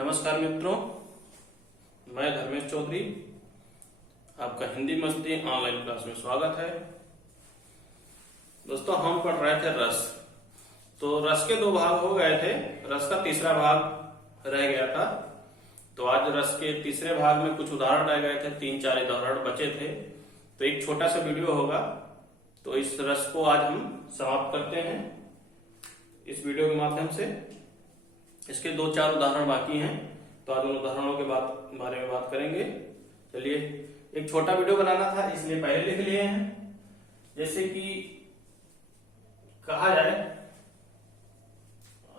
नमस्कार मित्रों, मैं धर्मेश चौधरी, आपका हिंदी मस्ती ऑनलाइन क्लास में स्वागत है। दोस्तों, हम पढ़ रहे थे रस। तो रस के 2 भाग हो गए थे, रस का तीसरा भाग रह गया था। तो आज रस के तीसरे भाग में कुछ उदाहरण रह गए थे, 3-4 उदाहरण बचे थे। तो एक छोटा सा वीडियो होगा, तो इस रस को आज हम समाप्त करते हैं इस वीडियो के माध्यम से। इसके 2-4 उदाहरण बाकी हैं, तो आज उन उदाहरणों के बारे में बात करेंगे। चलिए, एक छोटा वीडियो बनाना था इसलिए पहले लिख लिए हैं। जैसे कि कहा जाए,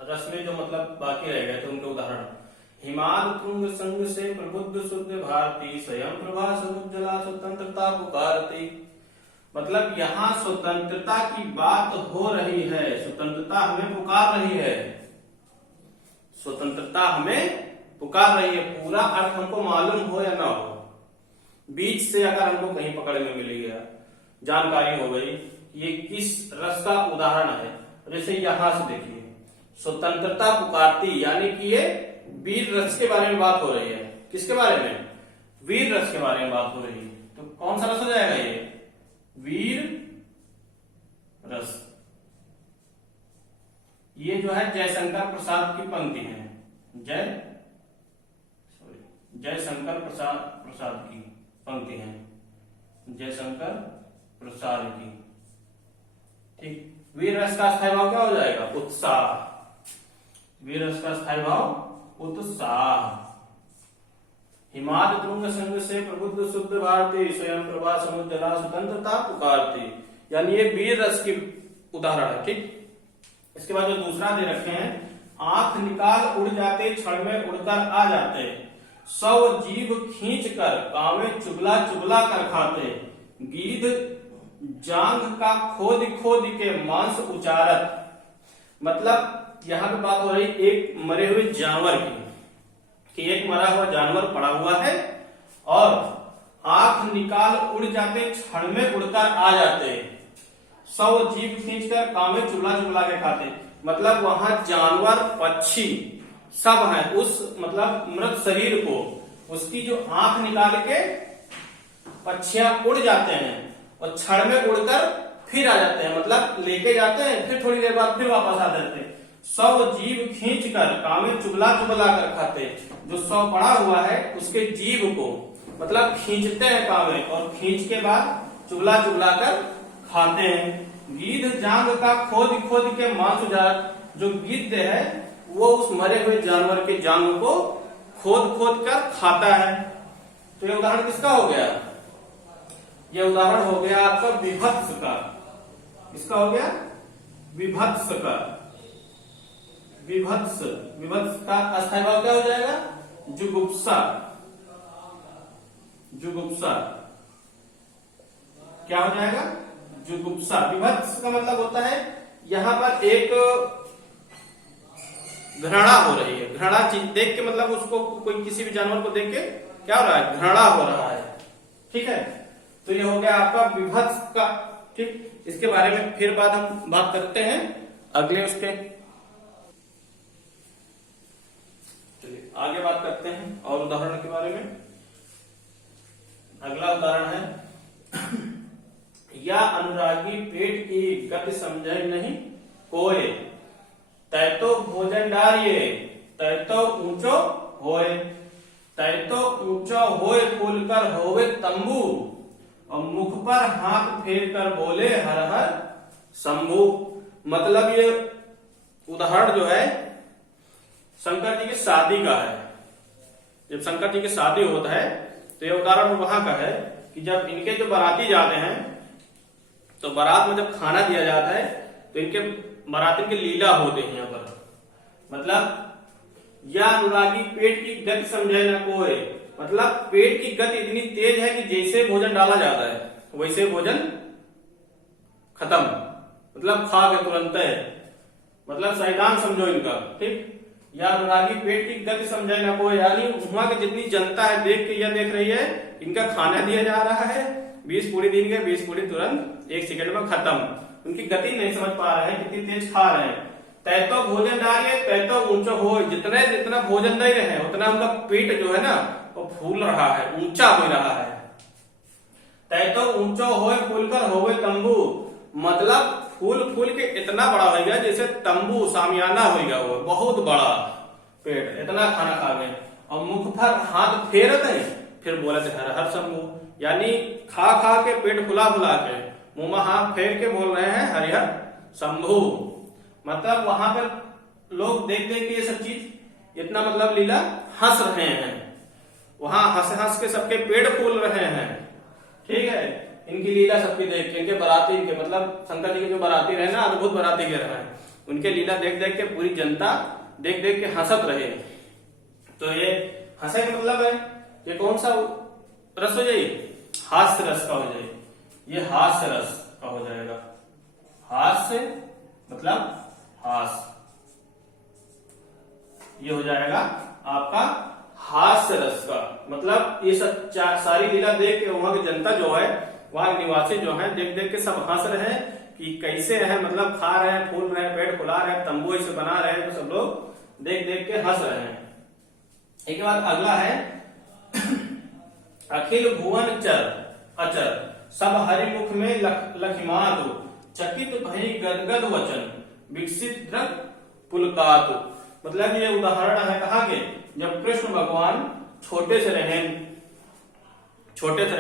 रस में जो मतलब बाकी रह गए थे उनके उदाहरण। हिमाल तुंग संग से प्रबुद्ध शुद्ध भारती, स्वयं प्रभा समुज्जला स्वतंत्रता पुकारती। मतलब यहाँ स्वतंत्रता की बात हो रही है, स्वतंत्रता हमें पुकार रही है, स्वतंत्रता हमें पुकार रही है। पूरा अर्थ हमको मालूम हो या ना हो, बीच से अगर हमको कहीं पकड़ में मिल गया, जानकारी हो गई ये किस रस का उदाहरण है। जैसे यहां से देखिए, स्वतंत्रता पुकारती, यानी कि ये वीर रस के बारे में बात हो रही है। किसके बारे में? वीर रस के बारे में बात हो रही है। तो कौन सा रस हो जाएगा ये? वीर रस। ये जो है जयशंकर प्रसाद की पंक्ति है, जयशंकर प्रसाद की पंक्ति है, जयशंकर प्रसाद की। ठीक। वीर रस का स्थायी भाव क्या हो जाएगा? उत्साह। वीर रस का स्थायी भाव उत्साह। हिमाद तुंग संग से प्रबुद्ध शुद्ध भारती, स्वयं प्रभा समुज्जला स्वतंत्रता पुकारती। यानी ये वीर रस की उदाहरण है। ठीक। इसके बाद जो दूसरा दे रखे हैं, आंख निकाल उड़ जाते, क्षण में उड़कर आ जाते, सौ जीभ खींच कर कावे चुगला चुगला कर खाते, गीध जांग का खोद खोद के मांस उचारत। मतलब यहाँ पे बात हो रही एक मरे हुए जानवर की, कि एक मरा हुआ जानवर पड़ा हुआ है और आंख निकाल उड़ जाते, क्षण में उड़कर आ जाते, 100 जीभ खींचकर कावे चुगला चुगला के खाते। मतलब वहां जानवर पक्षी सब है, उस मतलब मृत शरीर को, उसकी जो आंख निकाल के पक्षियां उड़ जाते हैं और क्षण में उड़कर फिर आ जाते हैं। मतलब लेके जाते हैं, फिर थोड़ी देर बाद फिर वापस आ जाते हैं। 100 जीभ खींचकर कावे चुगला चुगला कर खाते। जो 100 पड़ा हुआ है उसके जीभ को मतलब खींचते हैं कावे, और खींच के बाद चुगला चुगला कर खाते हैं। गीध जांग का खोद खोद के मांस उजारत। जो गिद्ध है वो उस मरे हुए जानवर के जांग को खोद खोद कर खाता है। तो ये उदाहरण किसका हो गया? ये उदाहरण हो गया आपका विभत्स का। किसका हो गया? विभत्स का। विभत्स का अस्थायी भाव क्या हो जाएगा? जुगुप्सा। जुगुप्सा क्या हो जाएगा? जुगुप्सा। विभत्स का मतलब होता है यहां पर एक घृणा हो रही है, घृणा चीज देख के, मतलब उसको कोई किसी भी जानवर को देख के क्या हो रहा है? घृणा हो रहा है। ठीक है। तो ये हो गया आपका विभत्स का। ठीक। इसके बारे में फिर बाद हम बात करते हैं अगले उसके। चलिए आगे बात करते हैं और उदाहरण के बारे में। अगला उदाहरण है, या अनुरागी पेट की गति समझे नहीं कोय, तय तो भोजन डारिये, तय तो ऊंचो होए, तय तो ऊंचो होए फूल कर होवे तंबू, और मुख पर हाथ फेर कर बोले हर हर शंभू। मतलब ये उदाहरण जो है शंकर जी की शादी का है। जब शंकर जी की शादी होता है तो ये उदाहरण वहां का है कि जब इनके जो बाराती जाते हैं तो बारात में जब खाना दिया जाता है तो इनके बाराती की लीला होते हैं यहाँ पर। मतलब या अनुरागी पेट की गति समझे न कोई। मतलब पेट की गति इतनी तेज है कि जैसे भोजन डाला जाता है वैसे भोजन खत्म, मतलब खा के तुरंत है, मतलब सैतान समझो इनका। ठीक। या अनुरागी पेट की गति समझे न कोई, यानी वहां की जितनी जनता है देख के यह देख रही है इनका खाना दिया जा रहा है, 20 पूरी दिन के 20 पूरी तुरंत 1 सेकंड में खत्म। उनकी गति नहीं समझ पा रहे हैं, कितनी तेज खा रहे हैं। तैतो भोजन डालिए तैतो ऊंचो हो, जितने जितना भोजन दे रहे हैं उतना उनका पेट जो है ना वो फूल रहा है, ऊंचा हो रहा है। तैतो ऊंचो होए फूलकर होवे तंबू, मतलब फूल फूल के इतना बड़ा हो गया जैसे तंबू सामियाना हो गया, वो बहुत बड़ा पेट, इतना खाना खा गए। और मुख पर हाथ फेरते हैं, फिर बोले थे हर हर शंभू, यानी खा खा के पेट फुला फुला के मुंह में हाथ फेर के बोल रहे हैं हरिहर शंभू। मतलब वहां पर लोग देख देख के ये सब चीज इतना मतलब लीला हंस रहे हैं, वहां हंस हंस के सबके पेट फूल रहे हैं। ठीक है, इनकी लीला सबकी देख के, इनके बराती के मतलब शंकर जी के जो बराती रहे ना, अद्भुत बराती के रहे, उनके लीला देख देख के पूरी जनता देख देख के हंसत रहे। तो ये हंसे का मतलब है ये कौन सा रस हो जाए, हास्य रस का हो जाए, ये हास्य रस का हो जाएगा। हास्य मतलब हास्य, ये हो जाएगा आपका हास्य रस का मतलब। ये सब सारी लीला देख के वहां की जनता जो है, वहां के निवासी जो है, देख देख के सब हंस रहे हैं कि कैसे है, मतलब खा रहे हैं, फूल रहे हैं, पेट फुला रहे हैं, तंबू ऐसे बना रहे हैं, तो सब लोग देख देख के हंस रहे हैं। एक बाद अगला है अखिल भुवन चर अचर, सब हरिमुख में लखिमातु, चकित भई गदगद वचन, विकसित द्रग पुलकातु। मतलब ये उदाहरण है कहा के जब कृष्ण भगवान छोटे से रहे,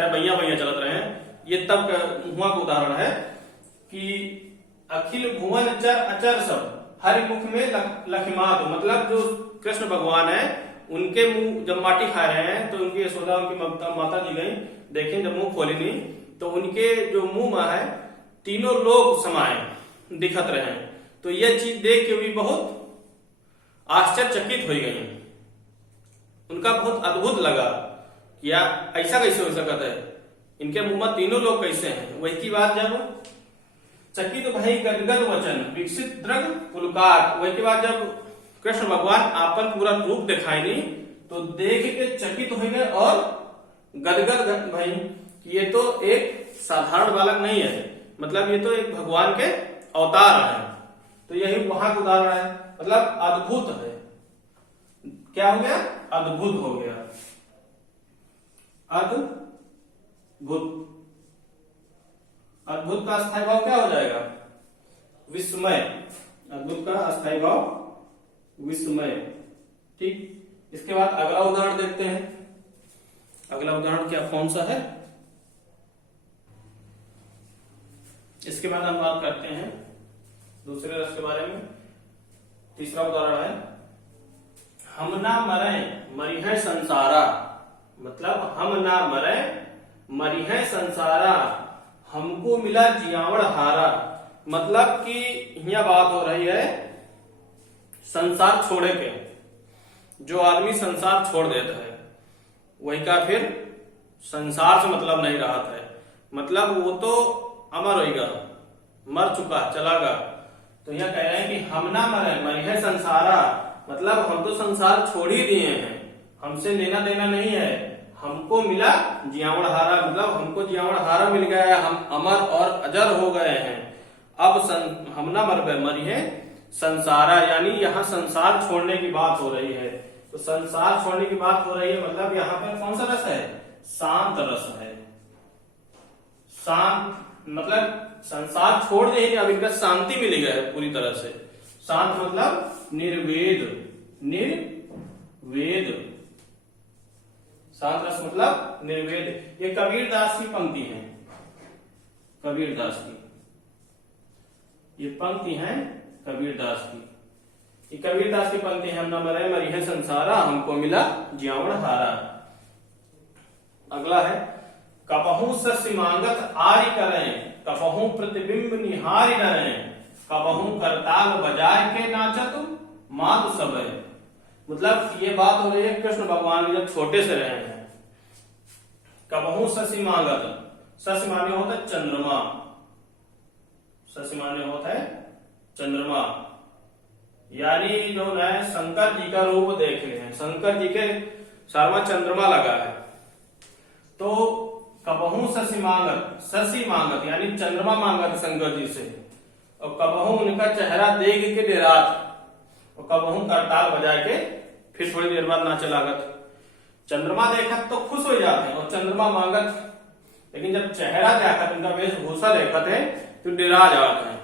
भैया भैया चलत रहे हैं, ये तब हुआ का उदाहरण है कि अखिल भुवन चर अचर सब हरिमुख में लखिमातु, मतलब जो कृष्ण भगवान है उनके मुंह जब माटी खा रहे हैं तो उनकी यशोदा उनकी माता जी गई, देखें जब मुंह खोली नहीं तो उनके जो मुंह में है तीनों लोग समाये दिखत रहे। तो यह चीज देख के भी बहुत आश्चर्यचकित हो गई, उनका बहुत अद्भुत लगा या ऐसा कैसे हो सकता है, इनके मुंह में तीनों लोग कैसे हैं। वही की बात जब चकित भाई गदगद वचन विकसित द्रग पुलकात, वही की बात जब कृष्ण भगवान आपन पूरा रूप दिखाई नहीं तो देख के चकित हो गए और गदगद भाई कि ये तो एक साधारण बालक नहीं है, मतलब ये तो एक भगवान के अवतार है। तो यही वहां का उदाहरण है, मतलब अद्भुत है। क्या हो गया, अद्भुत हो गया, अद्भुत। अद्भुत का अस्थायी भाव क्या हो जाएगा, विस्मय। अद्भुत का अस्थायी भाव विस्मय। ठीक, इसके बाद अगला उदाहरण देखते हैं। अगला उदाहरण क्या कौन सा है, इसके बाद हम बात करते हैं दूसरे रस के बारे में। तीसरा उदाहरण है हम ना मरे मरी है संसारा, मतलब हम ना मरे मरी है संसारा, हमको मिला जियावड़ हारा। मतलब कि यह बात हो रही है संसार छोड़े के, जो आदमी संसार छोड़ देता है वही का फिर संसार से मतलब नहीं रहा है, मतलब वो तो अमर होगा, मर चुका चला गया। तो यह कह रहे हैं कि हम ना मरे मरी है संसारा, मतलब हम तो संसार छोड़ ही दिए हैं, हमसे लेना देना नहीं है, हमको मिला जियावड़ हारा, मतलब हमको जियावड़ हारा मिल गया है, हम अमर और अजर हो गए हैं। अब हम ना मर मरी है संसारा, यानी यहाँ संसार छोड़ने की बात हो रही है। तो संसार छोड़ने की बात हो रही है, मतलब यहाँ पर कौन सा रस है, शांत रस है। शांत मतलब संसार छोड़ दे, अब इनका शांति मिल गया है पूरी तरह से। शांत मतलब निर्वेद, निर्वेद, शांत रस मतलब निर्वेद। ये कबीर दास की पंक्ति है, कबीर दास की ये पंक्ति है कबीर दास की। ये कबीर दास की पंक्ति है, हम न मरे मरी है संसारा, हमको मिला जियावड़ हारा। अगला है कबहू सस्य मांगत आरि करें, कबहू प्रतिबिंब निहारी डरें, कबहू करताल बजाय के नाचत मात सबे। मतलब ये बात हो रही है कृष्ण भगवान जब छोटे से रहे हैं। कबहू सस्य मांगत, सस्य माने होता है चंद्रमा, सस्य माने होता है चंद्रमा, यानी जो है शंकर जी का रूप देख रहे हैं, शंकर जी के सारा चंद्रमा लगा है। तो कबहू शशि मांगत, शशि मांगत यानी चंद्रमा मांगत शंकर जी से, और कबहू उनका चेहरा देख के डेरात, और कबहू करताल बजा के फिर थोड़ी देर बाद नाचे लागत। चंद्रमा देखत तो खुश हो जाते हैं और चंद्रमा मांगत, लेकिन जब चेहरा देखत, उनका वेशभूषा देखत है तो डेरा जाते हैं।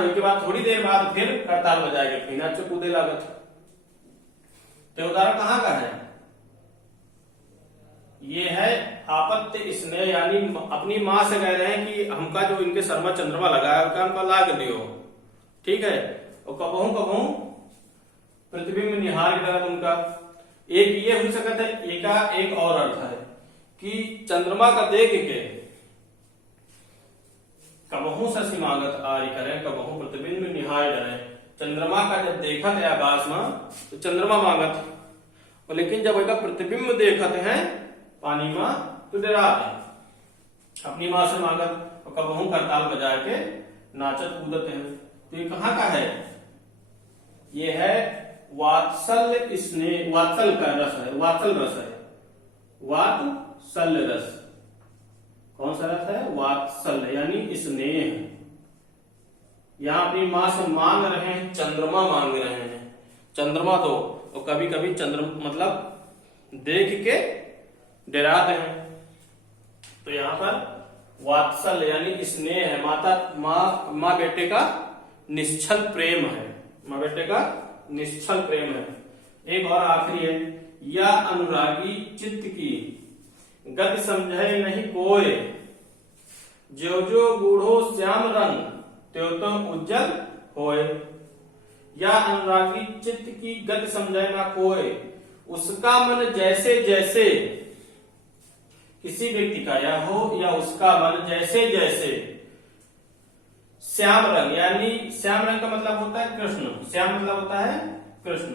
उसके बाद थोड़ी देर बाद फिर करताल बजा के फिर नाचे कूदे लागत। तो उदाहरण कहाँ का है? ये है आपत्ति स्नेह, यानी अपनी माँ से कह रहे हैं कि हमका जो इनके शर्मा चंद्रमा लगाया उनका लाग दियो, ठीक है। और कबहू कबहू प्रतिबिंब निहार के तरह उनका, एक ये हो सकता है, एक और अर्थ है कि चंद्रमा का देख के कबहू ससी मांगत आरी करे, कबहू प्रतिबिंब निहार डरे। चंद्रमा का जब देखत है आकाश में तो चंद्रमा मांगत, और लेकिन जब उसका प्रतिबिंब देखत है पानी में तो डराते हैं। अपनी माँ से मांगत और कबहू करताल बजा के नाचत कूदत हैं। तो ये कहाँ का है? ये है वात्सल्य स्नेह, वात्सल का रस है, वात्सल रस है, वात्सल्य रस। कौन सा रस है? वात्सल्य यानी स्नेह। यहाँ अपनी माँ से मांग रहे हैं, चंद्रमा मांग रहे हैं। चंद्रमा तो और कभी कभी चंद्रमा मतलब देख के डराते हैं। तो यहाँ पर वात्सल्य यानी स्नेह है, माँ बेटे का निश्चल प्रेम है, माँ बेटे का निश्चल प्रेम है। एक और आखिरी है, या अनुरागी चित्त की गति समझे नहीं कोय, जो जो बूढ़ो श्याम रंग त्यो तो उज्जवल होए। या अनुरागी चित्त की गति समझे ना कोय, उसका मन जैसे जैसे, किसी व्यक्ति का या हो या उसका मन जैसे जैसे श्याम रंग, यानी श्याम रंग का मतलब होता है कृष्ण, श्याम मतलब होता है कृष्ण।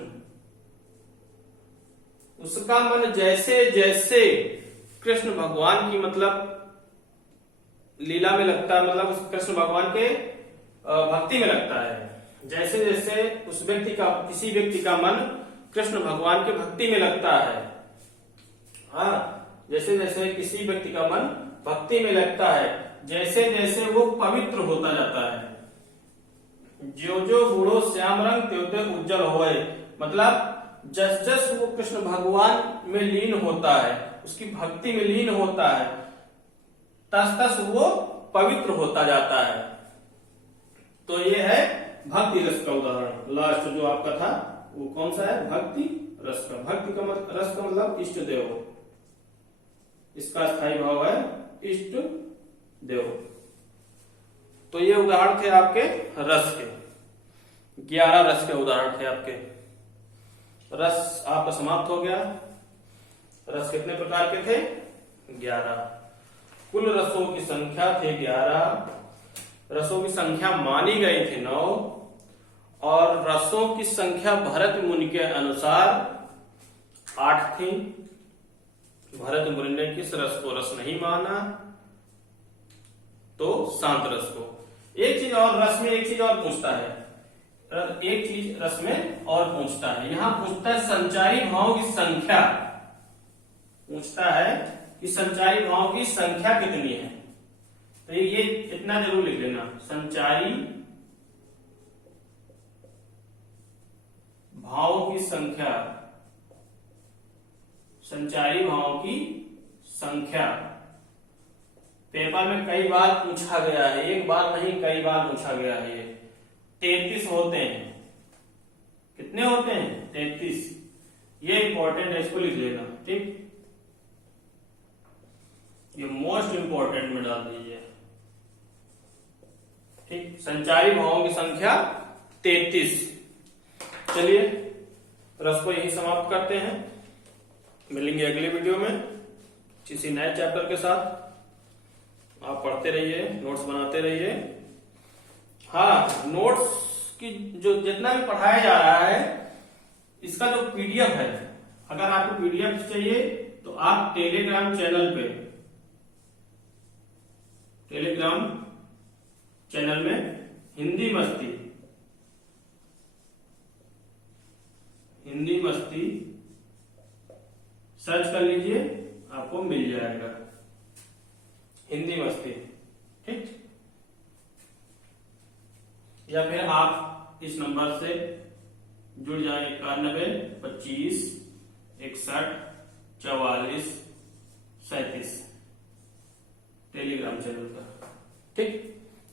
उसका मन जैसे जैसे कृष्ण भगवान की मतलब लीला में लगता है, मतलब कृष्ण भगवान के भक्ति में लगता है। जैसे जैसे उस व्यक्ति का, किसी व्यक्ति का मन कृष्ण भगवान के भक्ति में लगता है, हाँ, जैसे जैसे किसी व्यक्ति का मन भक्ति में लगता है, जैसे जैसे वो पवित्र होता जाता है। जो जो बूढ़ो श्याम रंग त्यो त्यो उज्जवल होए, मतलब जस जस वो कृष्ण भगवान में लीन होता है, उसकी भक्ति में लीन होता है, तस तस वो पवित्र होता जाता है। तो ये है भक्ति रस का उदाहरण। लास्ट जो आपका था वो कौन सा है? भक्ति रस का। भक्ति का रस का मतलब इष्ट देव, इसका स्थायी भाव है इष्ट देव। तो ये उदाहरण थे आपके रस के, 11 रस के उदाहरण थे आपके। रस आपका समाप्त हो गया। रस कितने प्रकार के थे? 11। कुल रसों की संख्या थे 11। रसों की संख्या मानी गई थी 9, और रसों की संख्या भरत मुनि के अनुसार 8 थी। भरत मुनि ने किस रस को रस नहीं माना? तो शांत रस को। एक चीज और, रस में एक चीज और पूछता है, एक चीज रस में और पूछता है। यहां पूछता है संचारी भावों की संख्या, पूछता है कि संचारी भावों की संख्या कितनी है। तो ये इतना जरूर लिख लेना, संचारी भावों की संख्या, संचारी भावों की संख्या पेपर में कई बार पूछा गया है, एक बार नहीं कई बार पूछा गया है। ये 33 होते हैं। कितने होते हैं? 33। ये इंपॉर्टेंट है, इसको लिख लेना, ठीक। ये मोस्ट इंपॉर्टेंट में डाल दीजिए, ठीक। संचारी भावों की संख्या 33। चलिए रस को यही समाप्त करते हैं। मिलेंगे अगले वीडियो में किसी नए चैप्टर के साथ। आप पढ़ते रहिए, नोट्स बनाते रहिए। हाँ, नोट्स की जो जितना भी पढ़ाया जा रहा है, इसका जो पीडीएफ है, अगर आपको पीडीएफ चाहिए तो आप टेलीग्राम चैनल पे, टेलीग्राम चैनल में हिंदी मस्ती सर्च कर लीजिए, आपको मिल जाएगा हिंदी मस्ती, ठीक। आप इस नंबर से जुड़ जाए 91 25 61 44 37 टेलीग्राम चैनल का। ठीक,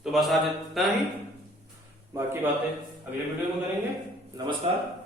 तो बस आज इतना ही, बाकी बातें अगले वीडियो में करेंगे। नमस्कार।